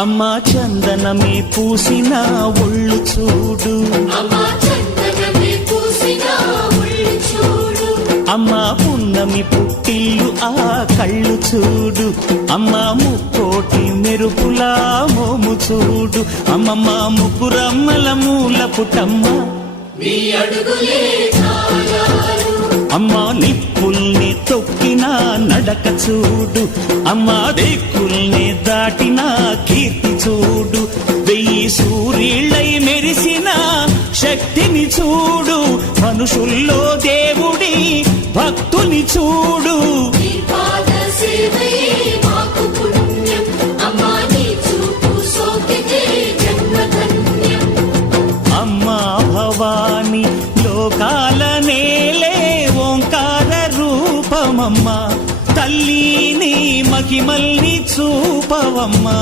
అమ్మా చందనమే పూసిన ఒళ్ళు చూడు, అమ్మా పున్నమి పుట్టిల్లు ఆ కళ్ళు చూడు, అమ్మా ముక్కోటి మెరుపులా మోము చూడు, అమ్మమ్మ ముగ్గురమ్మల మూల పుటమ్మ అమ్మా నిప్పుల్ని తొక్కిన నడక చూడు, అమ్మా దిక్కుల్ని దాటిన కీర్తి చూడు, 1000 సూర్యుళ్ళై మెరిసిన శక్తిని చూడు, మనుషుల్లో దేవుడి భక్తుని చూడు. అమ్మా భవాని లోకాల నేలే ఓంకార రూపమమ్మా, తల్లిని మహిమల్ని చూపవమ్మా.